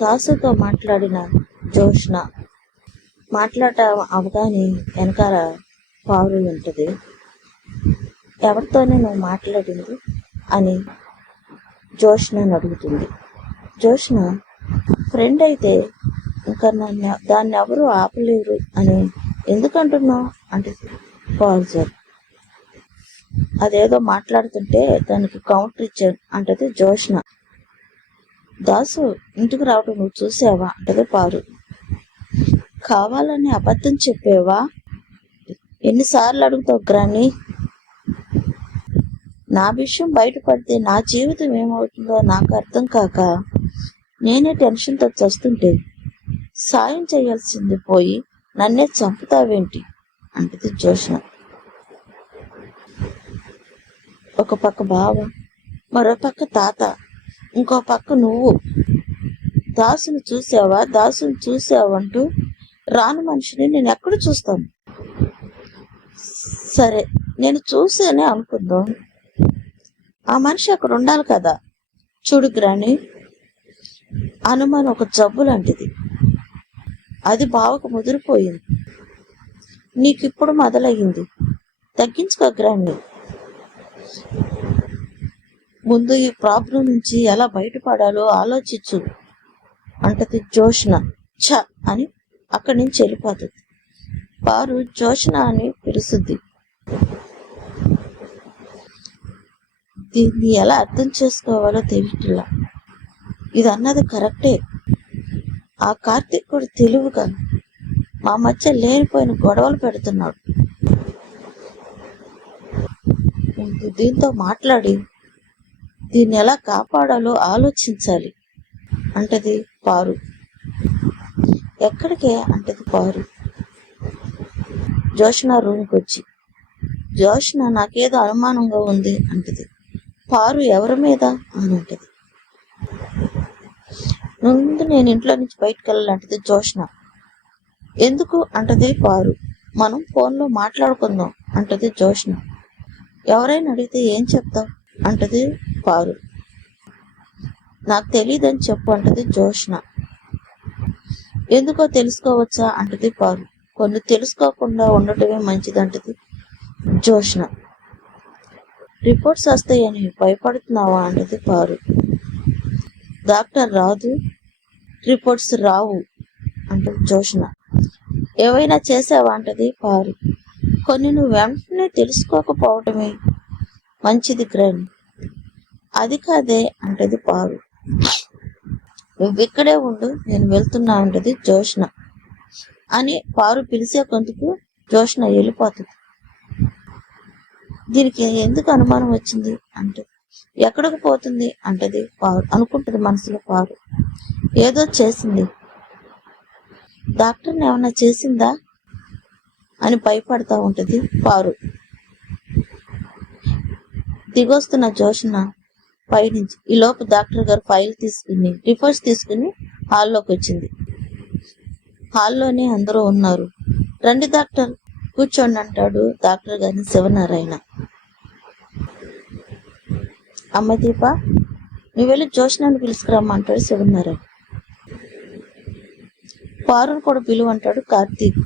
దాసుతో మాట్లాడిన జోష్న మాట్లాడ అవగానే వెనకాల పారు ఉంటుంది. ఎవరితోనే నువ్వు మాట్లాడింది అని జోష్నని అడుగుతుంది. జోష్న ఫ్రెండ్ అయితే ఇంకా దాన్ని ఎవరు ఆపలేరు అని ఎందుకంటున్నావు అంటే పారు అదేదో మాట్లాడుతుంటే దానికి కౌంటర్ ఇచ్చాను అంటది జోష్న. దాసు ఇంటికి రావడం నువ్వు చూసావా అంటది పారు. కావాలని అబద్ధం చెప్పేవా? ఎన్నిసార్లు అడుగుతావు గ్రాని? నా విషయం బయటపడితే నా జీవితం ఏమవుతుందో నాకు అర్థం కాక నేనే టెన్షన్తో చస్తుంటే సాయం చేయాల్సింది పోయి నన్నే చంపుతావేంటి అంటది జోష్న. ఒక పక్క బావ, మరో పక్క తాత, ఇంకో పక్క నువ్వు. దాసును చూసావంటూ రాను మనిషిని నేను ఎక్కడ చూస్తాను? సరే, నేను చూసానే అనుకుందాం. ఆ మనిషి అక్కడ ఉండాలి కదా. చూడు గ్రాని, అనుమానం ఒక జబ్బు లాంటిది. అది బావకు ముదిరిపోయింది. నీకిప్పుడు మొదలయ్యింది. తగ్గించుకో గ్రాని. ముందు ఈ ప్రాబ్లం నుంచి ఎలా బయటపడాలో ఆలోచించు అంటది జోష్న. ఛ అని అక్కడి నుంచి వెళ్ళిపోతుంది. పారు జోష్న అని పిలుస్తుంది. దీన్ని ఎలా అర్థం చేసుకోవాలో తెలియట్లా. ఇది అన్నది కరెక్టే. ఆ కార్తీక్ కూడా తెలివిగా మా మధ్య లేనిపోయిన గొడవలు పెడుతున్నాడు. దీంతో మాట్లాడి దీన్ని ఎలా కాపాడాలో ఆలోచించాలి అంటది పారు. ఎక్కడికే అంటది పారు. జోష్న రూమ్కి వచ్చి. జోష్న నాకేదో అనుమానంగా ఉంది అంటది. పారు ఎవరి మీద అని అంటది. ముందు నేను ఇంట్లో నుంచి బయటకు వెళ్ళాలంటది జోష్న. ఎందుకు అంటది పారు. మనం ఫోన్లో మాట్లాడుకుందాం అంటది జోష్న. ఎవరైనా అడిగితే ఏం చెప్తావు అంటది పారు. నాకు తెలియదని చెప్పు అంటది జోష్న. ఎందుకో తెలుసుకోవచ్చా అంటది పారు. కొన్ని తెలుసుకోకుండా ఉండటమే మంచిదంటది జోష్న. రిపోర్ట్స్ వస్తాయని భయపడుతున్నావా అంటది పారు. డాక్టర్ రాదు, రిపోర్ట్స్ రావు అంటది జోష్న. ఏవైనా చేసావా అంటది పారు. కొన్ని నువ్వు వెంటనే తెలుసుకోకపోవటమే మంచిది గ్రాని. అది కాదే అంటది పారు. నువ్వు ఇక్కడే ఉండు, నేను వెళ్తున్నా అంటది జోష్న. అని పారు పిలిచే కొందుకు జోష్న వెళ్ళిపోతుంది. దీనికి ఎందుకు అనుమానం వచ్చింది అంటే ఎక్కడికి పోతుంది అంటది పారు. అనుకుంటది మనసులో పారు. ఏదో చేసింది. డాక్టర్ని ఏమన్నా చేసిందా అని భయపడతా ఉంటది పారు. దిగొస్తున్న జోష్న పైనుంచి. ఈలోపు డాక్టర్ గారు ఫైల్ తీసుకుని రిపోర్ట్స్ తీసుకుని హాల్లోకి వచ్చింది. హాల్లోనే అందరూ ఉన్నారు. రండి డాక్టర్, కూర్చోండి అంటాడు డాక్టర్ గారిని శివనారాయణ. అమ్మ దీప, నువ్వు వెళ్ళి జోష్నాన్ని పిలుచుకురమ్మంటాడు శివనారాయణ. పారును కూడా పిలువ అంటాడు కార్తీక్.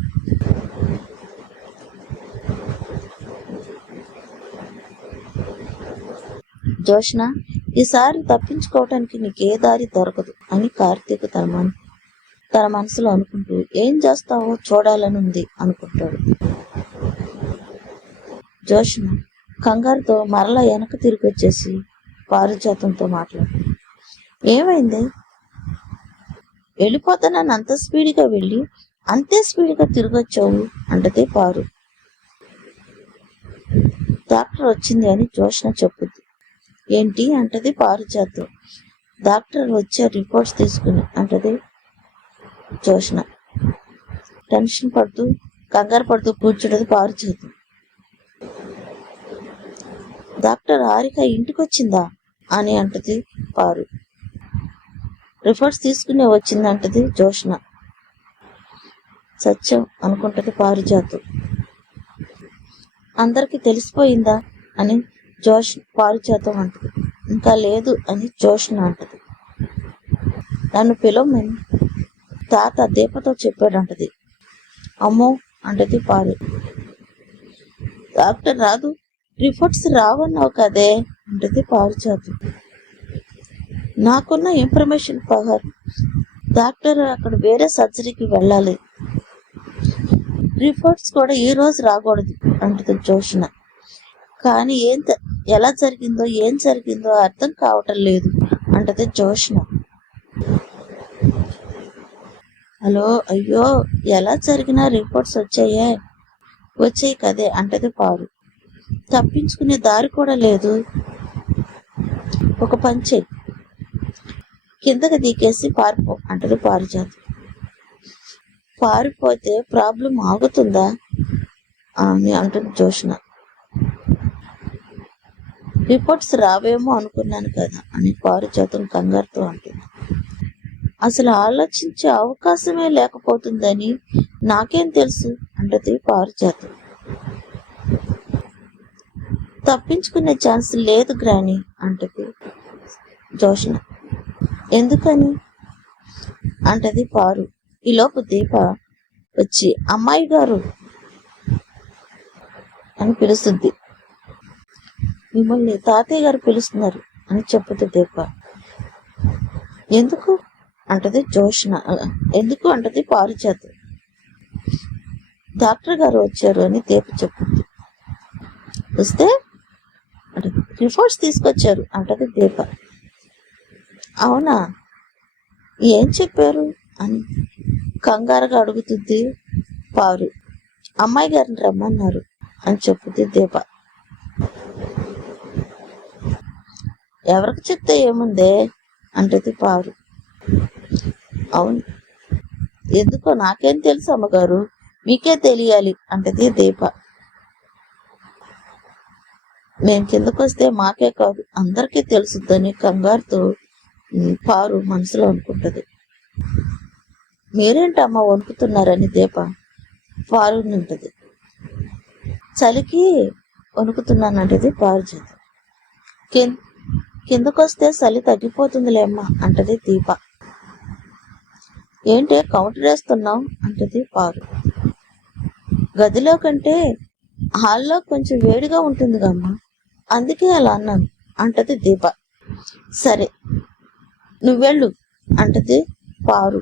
జోష్న, ఈసారి తప్పించుకోవటానికి నీకే దారి దొరకదు అని కార్తీక్ తన మనసులో అనుకుంటూ ఏం చేస్తావో చూడాలని ఉంది అనుకుంటాడు. జోష్న కంగారుతో మరలా వెనక తిరిగి వచ్చేసి పారిజాతంతో మాట్లాడు. ఏమైంది? వెళ్ళిపోతానని అంత స్పీడ్గా వెళ్ళి అంతే స్పీడ్గా తిరిగి వచ్చావు అంటది పారు. డాక్టర్ వచ్చింది అని జోష్న చెప్పుద్ది. ఏంటి అంటది పారిజాతం. డాక్టర్ వచ్చే రిపోర్ట్స్ తీసుకుని అంటది జోష్న. టెన్షన్ పడుతూ కంగారు పడుతూ కూర్చుంటది పారిజాతం. డాక్టర్ హారిక ఇంటికి వచ్చిందా అని అంటది పారు. రిపోర్ట్స్ తీసుకునే వచ్చింది అంటది జోష్న. సత్యం అనుకుంటది పారిజాతం. అందరికి తెలిసిపోయిందా అని పారిజాతం అంటది. ఇంకా లేదు అని జోష్న అంటది. నన్ను పిలవమని తాత దీపతో చెప్పాడంటది. అమ్మో అంటది పారు. డాక్టర్ రాదు, రిపోర్ట్స్ రావన్నావు కదే అంటది పారిజాతం. నాకున్న ఇన్ఫర్మేషన్ పవర్, డాక్టర్ అక్కడ వేరే సర్జరీకి వెళ్ళాలి, రిపోర్ట్స్ కూడా ఈ రోజు రాకూడదు అంటది జోష్న. కానీ ఎలా జరిగిందో ఏం జరిగిందో అర్థం కావటం లేదు అంటది జోష్న. హలో, అయ్యో ఎలా జరిగినా రిపోర్ట్స్ వచ్చాయి కదే అంటది పారు. తప్పించుకునే దారి కూడా లేదు. ఒక పంచే కిందకి దిగేసి పారిపో అంటది పారిజాతం. పారిపోతే ప్రాబ్లం ఆగుతుందా అని అంటుంది జోష్న. రిపోర్ట్స్ రావేమో అనుకున్నాను కదా అని పారిజాతం కంగారుతో అంటుంది. అసలు ఆలోచించే అవకాశమే లేకపోతుందని నాకేం తెలుసు అంటది పారిజాతం. తప్పించుకునే ఛాన్స్ లేదు గ్రాని అంటది జోష్న. ఎందుకని అంటది పారు. ఈలోపు దీప వచ్చి అమ్మాయి గారు అని పిలుస్తుంది. మిమ్మల్ని తాతయ్య గారు పిలుస్తున్నారు అని చెప్పుతుంది దీప. ఎందుకు అంటది జోష్న. ఎందుకు అంటది పారిజాతం. డాక్టర్ గారు వచ్చారు అని దీప చెప్తుంది. వస్తే రిపోర్ట్స్ తీసుకొచ్చారు అంటది దీప. అవునా, ఏం చెప్పారు అని కంగారుగా అడుగుతుంది పారు. అమ్మాయి గారిని రమ్మన్నారు అని చెప్పుద్ది దీప. ఎవరికి చెప్తే ఏముందే అంటది పారు. అవును, ఎందుకో నాకేం తెలుసు అమ్మగారు, మీకే తెలియాలి అంటది దీప. మేము కిందకొస్తే మాకే కాదు అందరికీ తెలుసుద్దని కంగారుతో పారు మనసులో అనుకుంటది. మీరేంటమ్మా వణుకుతున్నారని దీప పారు ఉంటది. చలికి వణుకుతున్నానంటది పారిజాతం. కిందకొస్తే చలి తగ్గిపోతుందిలేమ్మా అంటది దీప. ఏంటే కౌంటర్ వేస్తున్నావు అంటది పారు. గదిలో కంటే హాల్లో కొంచెం వేడిగా ఉంటుందిగమ్మా, అందుకే అలా అన్నాను అంటది దీప. సరే నువ్వెళ్ళు అంటది పారు.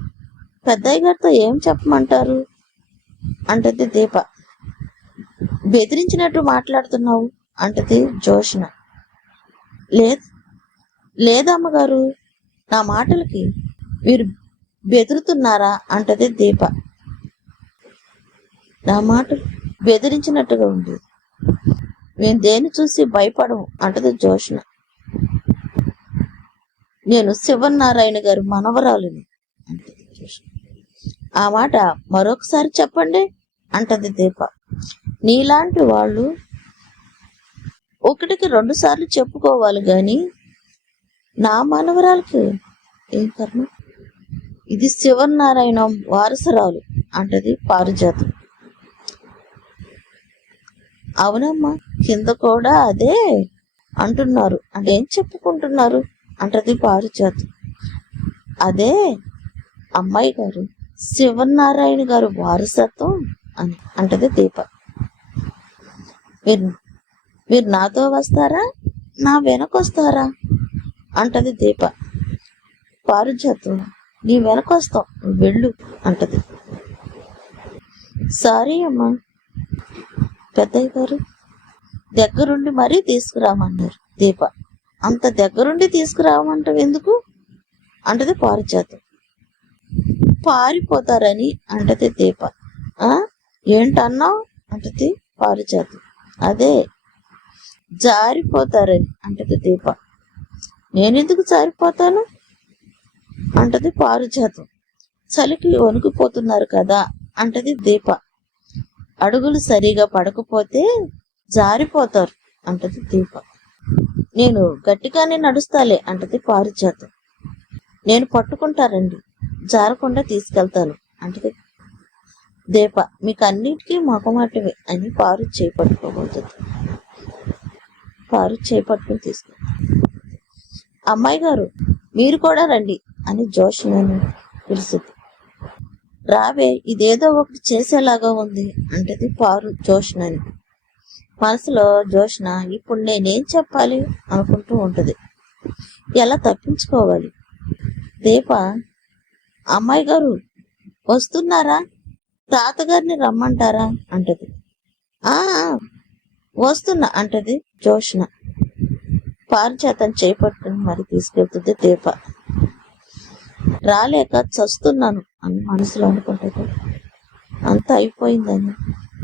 పెద్దయ్య గారితో ఏం చెప్పమంటారు అంటది దీప. బెదిరించినట్టు మాట్లాడుతున్నావు అంటది జోష్న. లేదమ్మగారు, నా మాటలకి మీరు బెదురుతున్నారా అంటది దీప. నా మాటలు బెదిరించినట్టుగా ఉండేది, మేము దేన్ని చూసి భయపడము అంటది జోష్న. నేను శివనారాయణ గారి మనవరాలిని అంటది జోష్న. ఆ మాట మరొకసారి చెప్పండి అంటది దీప. నీలాంటి వాళ్ళు ఒకటికి 2 సార్లు చెప్పుకోవాలి గాని నా మనవరాలకి ఏం కర్మ, ఇది శివనారాయణ వారసురాలు అంటది పారిజాతం. అవునమ్మా, కింద కూడా అదే అంటున్నారు, అంటే ఏం చెప్పుకుంటున్నారు అంటది పారిజాతం. అదే అమ్మాయి గారు శివనారాయణ గారు వారసత్వం అని అంటది దీప. మీరు నాతో వస్తారా, నా వెనకొస్తారా అంటది దీప. పారిజాతం, నీ వెనకొస్తాం, వెళ్ళు అంటది. సారీ అమ్మా, పెద్దయ్య గారు దగ్గరుండి మరీ తీసుకురామన్నారు దీప. అంత దగ్గరుండి తీసుకురామంటావు ఎందుకు అంటది పారిజాతం. పారిపోతారని అంటది దీప. ఏంటన్నావు అంటది పారిజాతం. అదే జారిపోతారని అంటది దీప. నేనెందుకు జారిపోతాను అంటది పారిజాతం. చలికి వణుకుపోతున్నారు కదా అంటది దీప. అడుగులు సరిగా పడకపోతే జారిపోతారు అంటది దీప. నేను గట్టిగానే నడుస్తాలే అంటది పారిజాతం. నేను పట్టుకుంటారండి, జారకుండా తీసుకెళ్తాను అంటది దీప. మీకు అన్నిటికీ మొహమాటమే అని పారు చేపట్టుకోబోతుంది. పారు చేపట్టుకుని తీసుకెళ్తాను. అమ్మాయి గారు మీరు కూడా రండి అని జోష్నని పిలుస్తుంది. రావే, ఇదేదో ఒకటి చేసేలాగా ఉంది అంటది పారు జోష్నని. మనసులో జోష్న ఇప్పుడు నేనేం చెప్పాలి అనుకుంటూ ఉంటది. ఎలా తప్పించుకోవాలి? దీప, అమ్మాయి గారు వస్తున్నారా, తాతగారిని రమ్మంటారా అంటది. ఆ వస్తున్నా అంటది జోష్న. పారిజాతం చేపట్టుకుని మరి తీసుకెళ్తుంది దీప. రాలేక చస్తున్నాను అని మనసులో అనుకుంటుంది. అంత అయిపోయిందని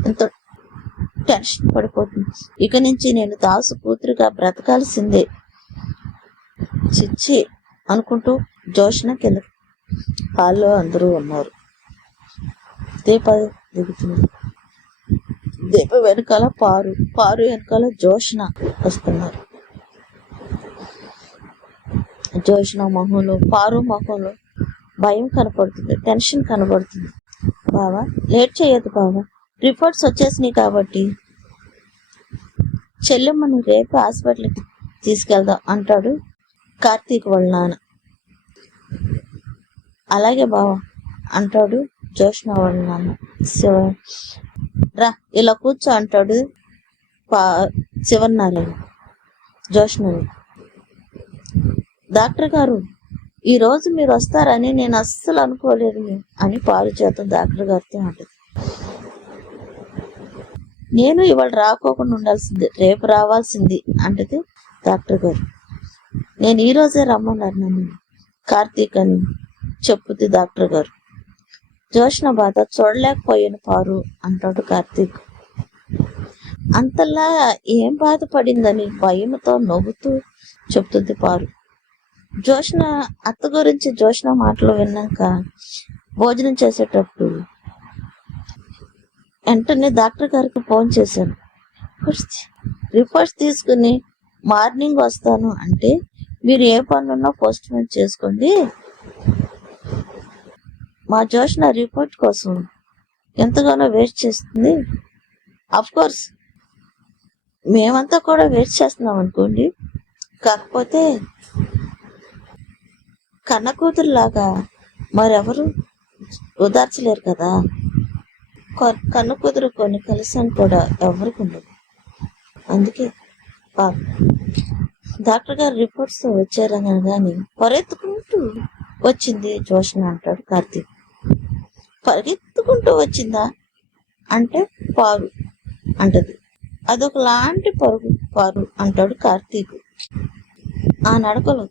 ఎంతో టెన్షన్ పడిపోతుంది. ఇక నుంచి నేను దాసు కూతురుగా బ్రతకాల్సిందే. చిచ్చి అనుకుంటూ జోష్న కింద హాల్లో అందరూ ఉన్నారు. దీప దిగుతుంది. దీప వెనకాల పారు, పారు వెనకాల జోష్న వస్తున్నారు. జోష్న మొహంలో, పారు మొహంలో భయం కనపడుతుంది, టెన్షన్ కనపడుతుంది. బావా, లేట్ చేయొద్దు బావా, రిపోర్ట్స్ వచ్చేసినాయి కాబట్టి చెల్లెమ్మను రేపు హాస్పిటల్కి తీసుకెళ్దాం అంటాడు కార్తీక్ వాళ్ళ నాన్న. అలాగే బావా అంటాడు జోష్న వాళ్ళ నాన్న. రా ఇలా కూర్చో అంటాడు శివనారాయణ జోష్నని. డాక్టర్ గారు, ఈ రోజు మీరు వస్తారని నేను అస్సలు అనుకోలేదు అని పారిజాతం డాక్టర్ గారితో అంటది. నేను ఇవాళ రాకోకుండా ఉండాల్సింది, రేపు రావాల్సింది అంటది డాక్టర్ గారు. నేను ఈ రోజే రమ్మన్నారు నన్ను కార్తీక్ అని చెప్పుద్ది డాక్టర్ గారు. జోష్న బాధ చూడలేకపోయాను పారు అంటాడు కార్తీక్. అంతలా ఏం బాధపడిందని భయంతో నవ్వుతూ చెప్తుంది పారు. జోష్న అత్త గురించి జోష్న మాటలు విన్నాక భోజనం చేసేటప్పుడు వెంటనే డాక్టర్ గారికి ఫోన్ చేశాను. రిపోర్ట్స్ తీసుకుని మార్నింగ్ వస్తాను అంటే మీరు ఏ పనున్నా పోస్ట్ పోన్ చేసుకోండి. మా జోష్న రిపోర్ట్ కోసం ఎంతగానో వెయిట్ చేస్తుంది. అఫ్ కోర్స్ మేమంతా కూడా వెయిట్ చేస్తున్నాం అనుకోండి. కాకపోతే కన్న కూతురులాగా మరెవరు ఓదార్చలేరు కదా. కన్న కూతురు కొన్ని కలిసాను కూడా ఎవరికి ఉండదు. అందుకే డాక్టర్ గారు రిపోర్ట్స్ వచ్చారనగాని పరిగెత్తుకుంటూ వచ్చింది జోష్న అంటాడు కార్తీక్. పరిగెత్తుకుంటూ వచ్చిందా అంటే పారు అంటది. అదొకలాంటి పరుగు పారు అంటాడు కార్తీక్. ఆ నడకలో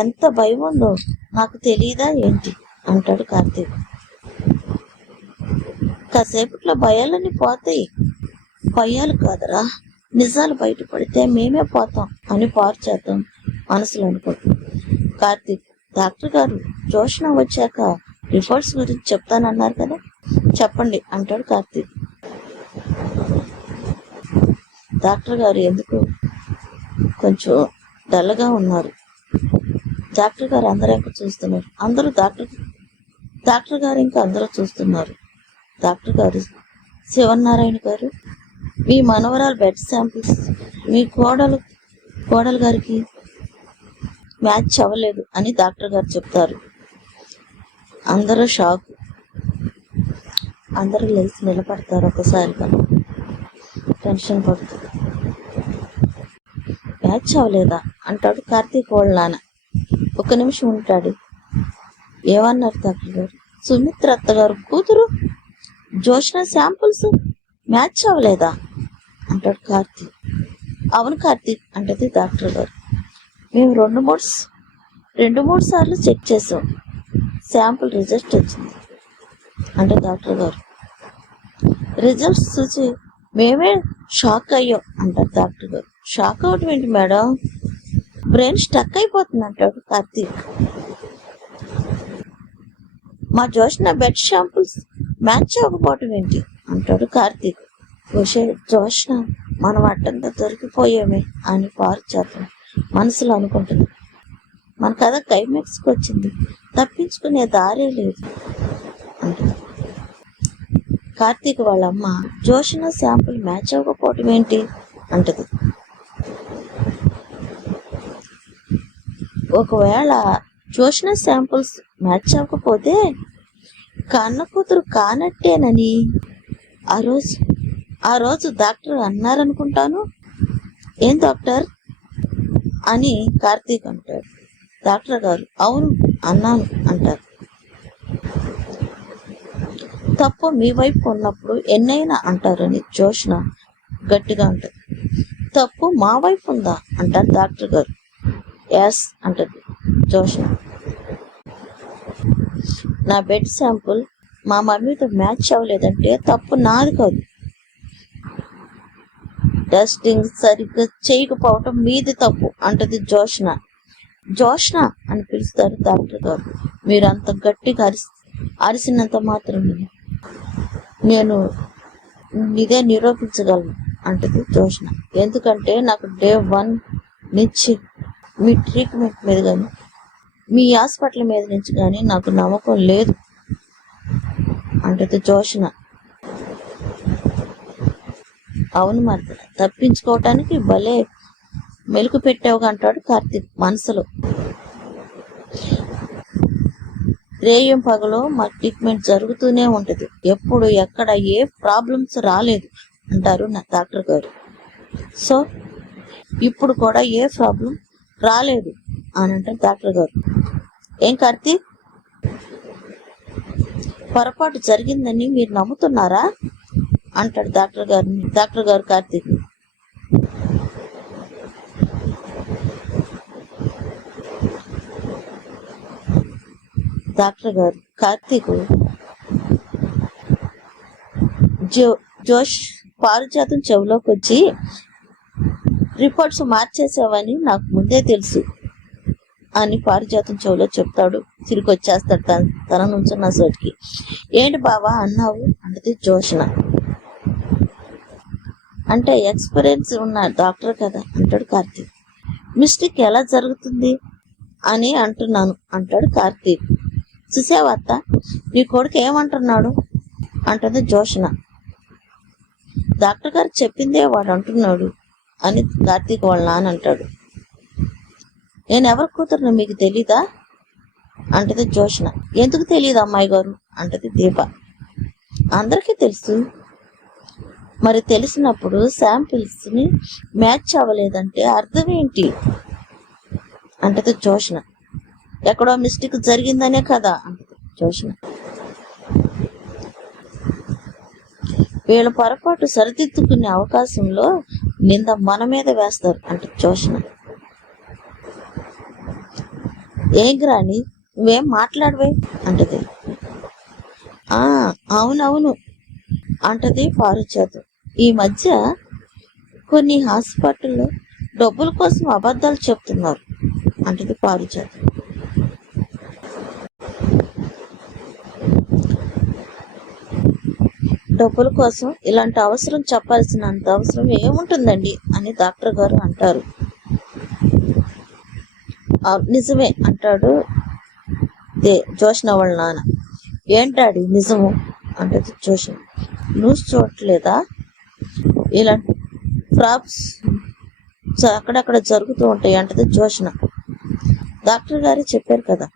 ఎంత భయం ఉందో నాకు తెలియదా ఏంటి అంటాడు కార్తీక్. కాసేపట్లో భయాలన్నీ పోతాయి. భయాలు కాదరా, నిజాలు బయటపడితే మేమే పోతాం అని పారు చేద్దాం మనసులో అనుకుంటాం. కార్తీక్, డాక్టర్ గారు జోష్న వచ్చాక రిపోర్ట్స్ గురించి చెప్తానన్నారు కదా, చెప్పండి అంటాడు కార్తీక్. డాక్టర్ గారు ఎందుకు కొంచెం డల్గా ఉన్నారు. డాక్టర్ గారు అందరూ ఇంకా చూస్తున్నారు. అందరూ డాక్టర్ గారు ఇంకా అందరూ చూస్తున్నారు. డాక్టర్ గారు, శివనారాయణ గారు, మీ మనవరాలు బెడ్ శాంపిల్స్ మీ కోడలు గారికి మ్యాచ్ అవ్వలేదు అని డాక్టర్ గారు చెప్తారు. అందరూ షాక్. అందరూ లేచి నిలబడతారు ఒకసారిగా. టెన్షన్ పడుతుంది. మ్యాచ్ అవ్వలేదా అంటాడు కార్తీక్ వాళ్ళ నాన్న. ఒక నిమిషం ఉంటాడు. ఏమన్నారు డాక్టర్ గారు? సుమిత్ర అత్తగారు కూతురు జోష్న శాంపుల్స్ మ్యాచ్ అవ్వలేదా అంటాడు కార్తీక్. అవును కార్తీక్ అంటది డాక్టర్ గారు. మేము రెండు మూడు సార్లు చెక్ చేసాం, శాంపుల్ రిజల్ట్ వచ్చింది అంటే డాక్టర్ గారు. రిజల్ట్స్ చూసి మేమే షాక్ అయ్యాం అంటారు డాక్టర్ గారు. షాక్ అవటం ఏంటి మేడం, బ్రెయిన్ స్టక్ అయిపోతుంది అంటాడు కార్తీక్. మా జోష్న బెడ్ శాంపుల్స్ మ్యాచ్ అవ్వకపోవటం ఏంటి అంటాడు కార్తీక్. జోష్న మనం అట్టంతా దొరికిపోయామే అని పారు చేద్దాం మనసులో అనుకుంటుంది. మన కథ క్లైమాక్స్కి వచ్చింది, తప్పించుకునే దారే లేదు అంటుంది. కార్తీక్ వాళ్ళ అమ్మ జోష్న శాంపుల్ మ్యాచ్ అవ్వకపోవటం ఏంటి అంటది. ఒకవేళ జోష్న శాంపుల్స్ మ్యాచ్ అవ్వకపోతే కన్న కూతురు కానట్టేనని ఆ రోజు డాక్టర్ అన్నారనుకుంటాను. ఏం డాక్టర్ అని కార్తీక్ అంటాడు. డాక్టర్ గారు అవును అన్నాను అంటారు. తప్పు మీ వైపు ఉన్నప్పుడు ఎన్నైనా అంటారని జోష్న గట్టిగా అంటది. తప్పు మా వైపు ఉందా అంటారు డాక్టర్ గారు. ఎస్ అంటది జోష్న. నా బెడ్ శాంపుల్ మా మమ్మీతో మ్యాచ్ అవ్వలేదంటే తప్పు నాది కాదు. టెస్టింగ్ సరిగ్గా చేయకపోవటం మీది తప్పు అంటది జోష్న. జోష్న అని పిలుస్తారు డాక్టర్ గారు. మీరు అంత గట్టిగా అరిసినంత మాత్రం నేను ఇదే నిరూపించగలను అంటది జోష్న. ఎందుకంటే నాకు డే 1 నుంచి మీ ట్రీట్మెంట్ మీద కానీ మీ హాస్పిటల్ మీద నుంచి కానీ నాకు నమ్మకం లేదు అంటది జోష్న. అవును మరి తప్పించుకోవటానికి భలే మెలకు పెట్టావుగా అంటాడు కార్తీక్ మనసులో. రేయం పగలో మా ట్రీట్మెంట్ జరుగుతూనే ఉంటది. ఎప్పుడు ఎక్కడ ఏ ప్రాబ్లమ్స్ రాలేదు అంటారు నా డాక్టర్ గారు. సో ఇప్పుడు కూడా ఏ ప్రాబ్లం రాలేదు అని అంటారు డాక్టర్ గారు. ఏం కార్తీక్ పొరపాటు జరిగిందని మీరు నమ్ముతున్నారా అంటాడు డాక్టర్ గారు కార్తీక్. డాక్టర్ గారు కార్తీక్ జోష్ పారిజాతం చెవిలోకి వచ్చి రిపోర్ట్స్ మార్చేసావని నాకు ముందే తెలుసు అని పారిజాతం చెవిలో చెప్తాడు. తిరిగి వచ్చేస్తాడు తన నుంచున్న చోటికి. ఏంటి బావా అన్నావు అంటే జోష్న. అంటే ఎక్స్పీరియన్స్ ఉన్న డాక్టర్ కదా అంటాడు కార్తీక్. మిస్టేక్ ఎలా జరుగుతుంది అని అంటున్నాను అంటాడు కార్తీక్. చూసావత్త నీ కొడుకు ఏమంటున్నాడు అంటుంది జోష్న. డాక్టర్ గారు చెప్పిందే వాడు అంటున్నాడు అని కార్తీక్ వాళ్ళ నాన్న అంటాడు. నేను ఎవరి కూతురును మీకు తెలీదా అంటది జోష్న. ఎందుకు తెలియదు అమ్మాయి గారు అంటది దీప. అందరికీ తెలుసు. మరి తెలిసినప్పుడు శాంపిల్స్ ని మ్యాచ్ అవ్వలేదంటే అర్థం ఏంటి అంటది జోష్న. ఎక్కడో మిస్టేక్ జరిగిందనే కదా అంటది జోష్న. వీళ్ళ పొరపాటు సరిదిద్దుకునే అవకాశంలో నింద మన మీద వేస్తారు అంటే జోష్న. ఏం గ్రాని నువ్వేం మాట్లాడవే అంటది. అవునవును అంటది పారిజాతం. ఈ మధ్య కొన్ని హాస్పిటల్లో డబ్బుల కోసం అబద్ధాలు చెప్తున్నారు అంటది పారిజాతం. డబ్బుల కోసం ఇలాంటి అవసరం చెప్పాల్సినంత అవసరం ఏముంటుందండి అని డాక్టర్ గారు అంటారు. నిజమే అంటాడు జోష్న వాళ్ళ నాన్న. ఏంటాడి నిజము అంటది జోష్న. న్యూస్ చూడట్లేదా ఇలాంటి ఫ్రాప్స్ అక్కడక్కడ జరుగుతూ ఉంటాయి అంటది జోష్న. డాక్టర్ గారే చెప్పారు కదా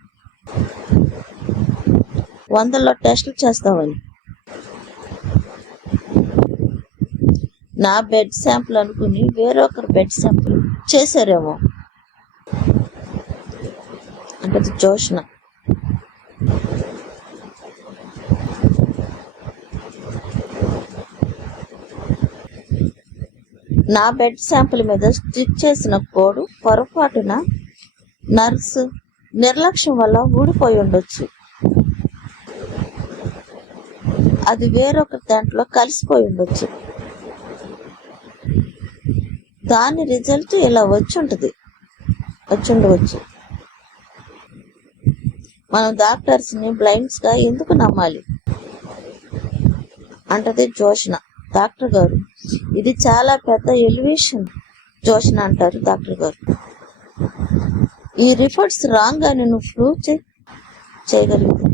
100లో టెస్టులు చేస్తామని. నా బెడ్ శాంపుల్ అనుకుని వేరొకరు బెడ్ శాంపుల్ చేశారేమో అంటది జోష్న. నా బెడ్ శాంపుల్ మీద స్టిక్ చేసిన కోడ్ పొరపాటున నర్సు నిర్లక్ష్యం వల్ల ఊడిపోయి ఉండొచ్చు. అది వేరొక దాంట్లో కలిసిపోయి ఉండొచ్చు. దాని రిజల్ట్ ఇలా వచ్చుండవచ్చు. మనం డాక్టర్స్ ని బ్లైండ్స్ గా ఎందుకు నమ్మాలి అంటది జోష్న. డాక్టర్ గారు ఇది చాలా పెద్ద ఎలివేషన్ జోష్న అంటారు డాక్టర్ గారు. ఈ రిపోర్ట్స్ రాంగ్ అని నువ్వు ప్రూవ్ చేయగలిగింది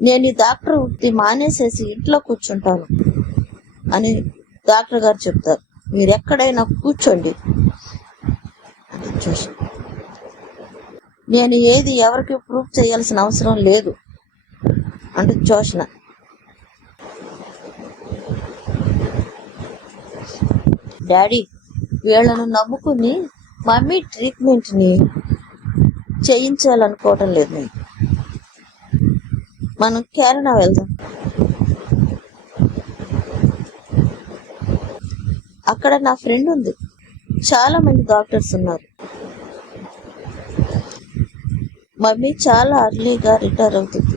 నేను ఈ డాక్టర్ వృత్తి మానేసేసి ఇంట్లో కూర్చుంటాను అని డాక్టర్ గారు చెప్తారు. మీరు ఎక్కడైనా కూర్చోండి అని జోష్న. నేను ఏది ఎవరికి ప్రూఫ్ చేయాల్సిన అవసరం లేదు అంటూ జోష్న. డాడీ, వీళ్ళను నమ్ముకుని మమ్మీ ట్రీట్మెంట్ని చేయించాలనుకోవటం లేదు నేను. మనం కేరళ వెళ్దాం. అక్కడ నా ఫ్రెండ్ ఉంది, చాలా మంది డాక్టర్స్ ఉన్నారు. మమ్మీ చాలా అర్లీగా రిటైర్ అవుతుంది.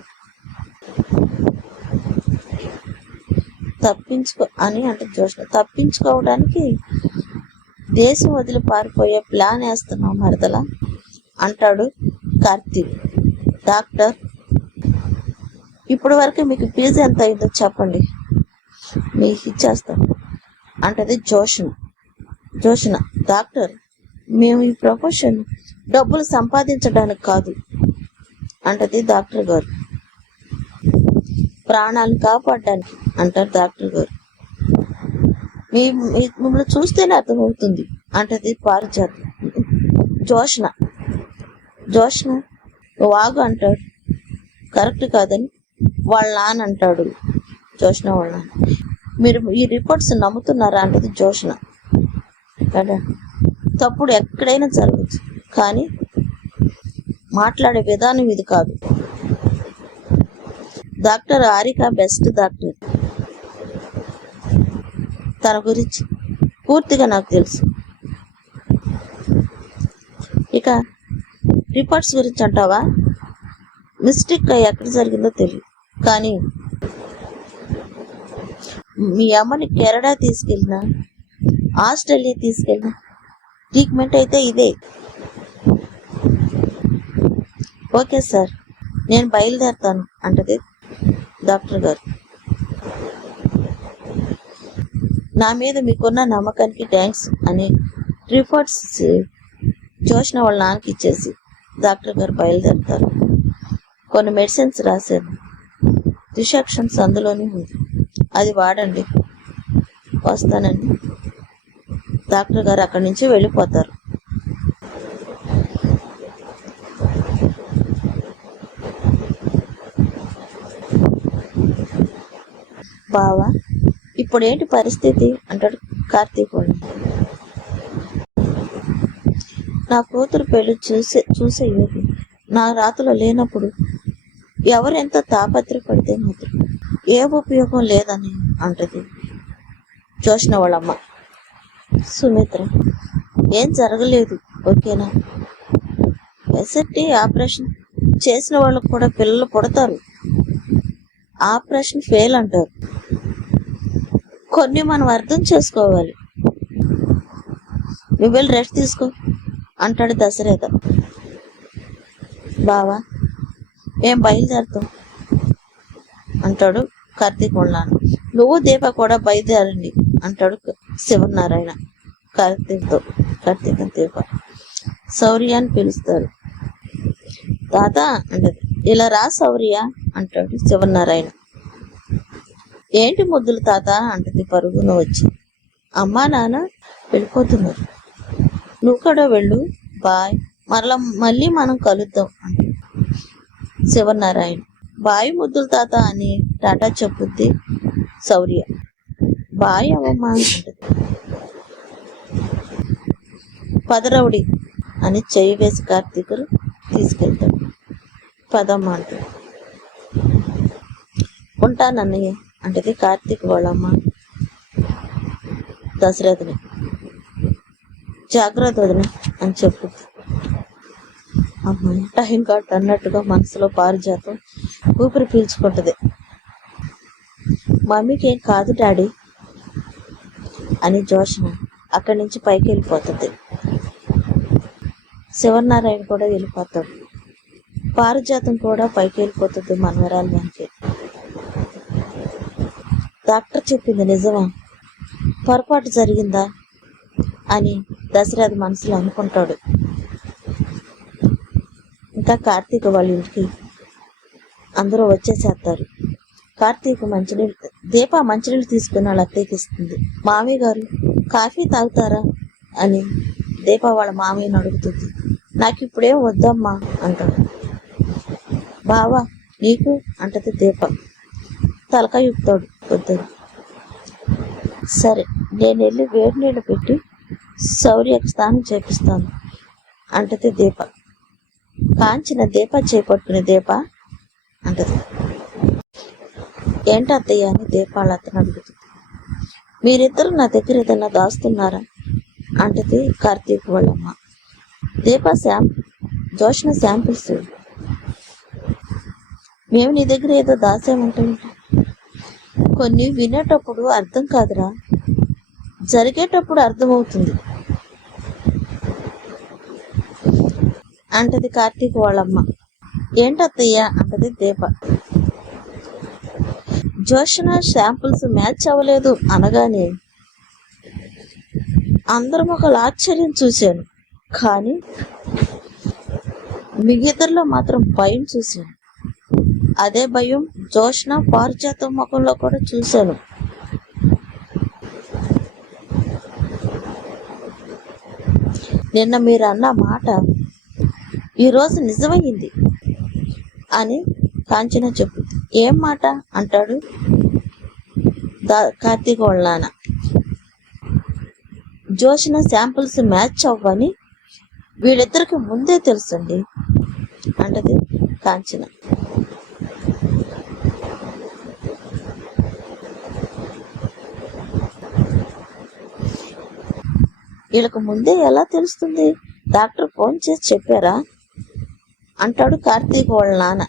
అంటే జోష్న, తప్పించుకోవడానికి దేశం వదిలి పారిపోయే ప్లాన్ వేస్తున్నాం మరదలా అంటాడు కార్తీక్. డాక్టర్, ఇప్పటి వరకు మీకు ఫీజు ఎంత అయిందో చెప్పండి, మీకు ఇచ్చేస్తాం అంటది జోష్న. డాక్టర్, మేము ఈ ప్రొఫెషన్ డబ్బులు సంపాదించడానికి కాదు అంటది డాక్టర్ గారు. ప్రాణాలు కాపాడడానికి అంటారు డాక్టర్ గారు. మిమ్మల్ని చూస్తేనే అర్థమవుతుంది అంటది పారిజాతం. జోష్న నువ్వు ఆగు అంటాడు. కరెక్ట్ కాదని వాళ్ళ నాన్న అంటాడు. జోష్న వాళ్ళ నాన్న. మీరు ఈ రిపోర్ట్స్ నమ్ముతున్నారా అంటది జోష్న. కదా, తప్పుడు ఎక్కడైనా జరగచ్చు, కానీ మాట్లాడే విధానం ఇది కాదు. Doctor Harika best doctor. తన గురించి పూర్తిగా నాకు తెలుసు. ఇక రిపోర్ట్స్ గురించి అంటావా? మిస్టేక్ ఎక్కడ జరిగిందో తెలియదు, కానీ మీ అమ్మని కెనడా తీసుకెళ్ళినా, ఆస్ట్రేలియా తీసుకెళ్ళినా ట్రీట్మెంట్ అయితే ఇదే. ఓకే సార్, నేను బయలుదేరుతాను అంటది డాక్టర్ గారు. నా మీద మీకున్న నమ్మకానికి థ్యాంక్స్ అని రిపోర్ట్స్ జోష్న వాళ్ళ నాన్నకి ఇచ్చేసి డాక్టర్ గారు బయలుదేరుతారు. కొన్ని మెడిసిన్స్ రాశారు, రిసెప్షన్స్ అందులోనే ఉంది, అది వాడండి, వస్తానండి. డాక్టర్ గారు అక్కడి నుంచి వెళ్ళిపోతారు. బావా, ఇప్పుడు ఏంటి పరిస్థితి అంటాడు కార్తీక్ వాళ్ళు. నా కూతురు పెళ్లి చూసే యోగి నా రాతలో లేనప్పుడు ఎవరెంత తాపత్రపడితే మాత్రం ఏ ఉపయోగం లేదని అంటది జోష్న వాళ్ళమ్మ. సుమిత్ర, ఏం జరగలేదు, ఓకేనా? ఎస్ఎఫ్టీ ఆపరేషన్ చేసిన వాళ్ళకు కూడా పిల్లలు పుడతారు, ఆపరేషన్ ఫెయిల్ అంటారు. కొన్ని మనం అర్థం చేసుకోవాలి. నువ్వు వెళ్ళి రెస్ట్ తీసుకో అంటాడు దశరథ. బావా, ఏం బయలుదేరుతాం అంటాడు కార్తీక్ వాళ్ళను. నువ్వు దీప కూడా బయలుదేరండి అంటాడు శివనారాయణ కార్తీక్ దీప. శౌర్య అని పిలుస్తారు. తాత అంటది. ఇలా రా శౌర్య అంటాడు శివనారాయణ. ఏంటి ముద్దులు తాత అంటది పరుగున వచ్చి. అమ్మా నాన్న వెళ్ళిపోతున్నారు, నువ్వు కూడా వెళ్ళు, బాయ్, మళ్ళీ మనం కలుద్దాం అంటే శివనారాయణ. బాయ్ ముద్దులు తాత అని టాటా చెప్పుద్ది శౌర్య. బాయ్ అవమ్మా అంటది. పదరవుడి అని చెయ్యి వేసి కార్తీకులు తీసుకెళ్తాడు. పదమ్మ అంటాడు. ఉంటానన్నయ్య అంటది కార్తీక్ వాళ్ళమ్మ దశరథని. జాగ్రత్త వదిన అని చెప్పుద్ది. అమ్మాయి టైం కాట్ అన్నట్టుగా మనసులో పారిజాతం ఊపిరి పీల్చుకుంటది. మమ్మీకి ఏం కాదు డాడీ అని జోష్న అక్కడి నుంచి పైకి వెళ్ళిపోతుంది. శివనారాయణ కూడా వెళ్ళిపోతాడు. పారిజాతం కూడా పైకి వెళ్ళిపోతుంది మనవరాలు వెనకే. డాక్టర్ చెప్పింది నిజమా, పొరపాటు జరిగిందా అని దశరథ మనసులో అనుకుంటాడు. ఇంకా కార్తీక్ వాళ్ళ ఇంటికి అందరూ వచ్చేసేస్తారు. కార్తీక్ దీప మంచినీళ్ళు తీసుకుని వాళ్ళ అత్తయ్యకి ఇస్తుంది. మామయ్య గారు కాఫీ తాగుతారా అని దీప వాళ్ళ మామయ్యని అడుగుతుంది. నాకు ఇప్పుడేం వద్దమ్మా అంటాడు. బావా నీకు అంటది దీప. తలకాయ ఊపుతాడు వద్దని. సరే నేను వెళ్ళి వేడి నీళ్ళు పెట్టి శౌర్యకి స్నానం చేపిస్తాను అంటది దీప. కాంచిన దీప చేపట్టుకుని దీప అంటది. ఏంటత్తయ్య అని దీప అతను అడుగుతుంది. మీరిద్దరు నా దగ్గర ఏదైనా దాస్తున్నారా అంటది కార్తీక్ వాళ్ళమ్మ. దీప జోష్న శాంపిల్స్. మేము నీ దగ్గర ఏదో దాసామంటాం. కొన్ని వినేటప్పుడు అర్థం కాదురా, జరిగేటప్పుడు అర్థమవుతుంది అంటది కార్తీక్ వాళ్ళమ్మ. ఏంటత్తయ్య అంటది దీప. జోష్న శాంపుల్స్ మ్యాచ్ అవ్వలేదు అనగానే అందరం ఒక ఆశ్చర్యం చూశాను, కానీ మీ ఇద్దరిలో మాత్రం భయం చూశాను. అదే భయం జోష్న పారిజాతం ముఖంలో కూడా చూశాను. నిన్న మీరు అన్న మాట ఈరోజు నిజమయ్యింది అని కాంచన చెప్తుంది. ఏం మాట అంటాడు కార్తీక్ వాళ్ళ నాన్న. జోష్న శాంపుల్స్ మ్యాచ్ అవ్వని వీళ్ళిద్దరికి ముందే తెలుసండి అంటది కాంచన. వీళ్ళకు ముందే ఎలా తెలుస్తుంది? డాక్టర్ ఫోన్ చేసి చెప్పారా అంటాడు కార్తీక్ వాళ్ళ నాన్న.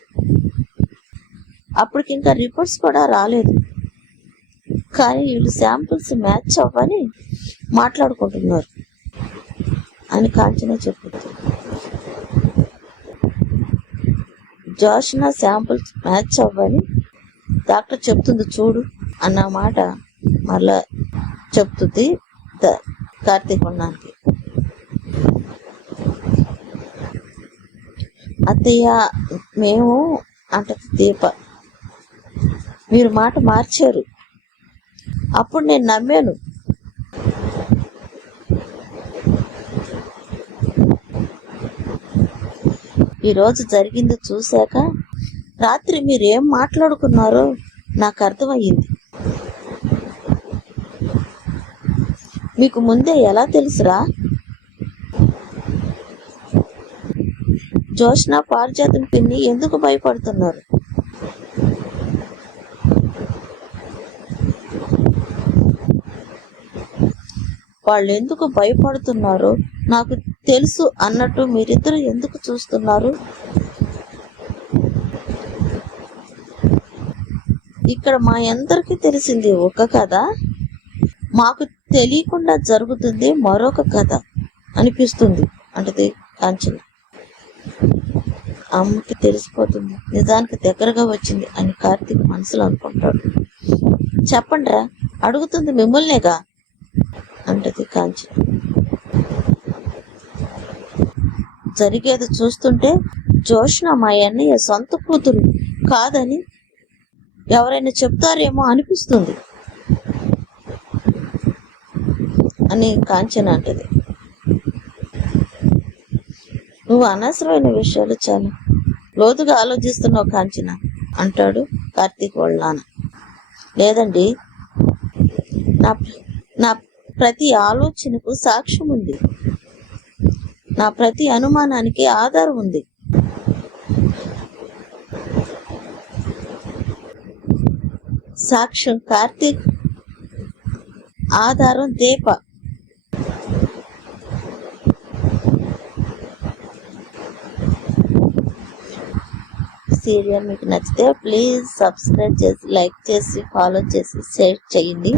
అప్పటికి ఇంకా రిపోర్ట్స్ కూడా రాలేదు, కానీ వీళ్ళు శాంపుల్స్ మ్యాచ్ అవ్వని మాట్లాడుకుంటున్నారు అని కాంచన చెప్తుంది. జోష్న శాంపుల్స్ మ్యాచ్ అవ్వని డాక్టర్ చెప్తుంది చూడు అన్న మాట మరలా చెప్తుంది కార్తీక్ ఉన్నానికి. అత్తయ్య మేము అంటది దీప. మీరు మాట మార్చారు, అప్పుడు నేను నమ్మాను. ఈరోజు జరిగింది చూశాక రాత్రి మీరేం మాట్లాడుకున్నారో నాకు అర్థమయ్యింది. మీకు ముందే ఎలా తెలుసురా? జోష్న పారిజాతం పిన్ని ఎందుకు భయపడుతున్నారు? వాళ్ళు ఎందుకు భయపడుతున్నారో నాకు తెలుసు అన్నట్టు మీరిద్దరు ఎందుకు చూస్తున్నారు? ఇక్కడ మా అందరికీ తెలిసింది ఒక కథ, మాకు తెలియకుండా జరుగుతుంది మరొక కథ అనిపిస్తుంది అంటది కాంచన. అమ్మకి తెలిసిపోతుంది, నిజానికి దగ్గరగా వచ్చింది అని కార్తీక్ మనసులో అనుకుంటాడు. చెప్పండిరా, అడుగుతుంది మిమ్మల్నేగా అంటది కాంచన. జరిగేది చూస్తుంటే జోష్న మా అన్నయ్య సొంత కూతురు కాదని ఎవరైనా చెప్తారేమో అనిపిస్తుంది అని కాంచన అంటది. నువ్వు అనవసరమైన విషయాలు చాలా లోతుగా ఆలోచిస్తున్నావు కాంచన అంటాడు కార్తీక్ వాళ్ళ నాన్న. లేదండి, నా ప్రతి ఆలోచనకు సాక్ష్యం ఉంది, నా ప్రతి అనుమానానికి ఆధారం ఉంది. సాక్ష్యం కార్తీక్, ఆధారం దీప. సీరియల్ మీకు నచ్చితే ప్లీజ్ సబ్స్క్రైబ్ చేసి, లైక్ చేసి, ఫాలో చేసి, షేర్ చేయండి.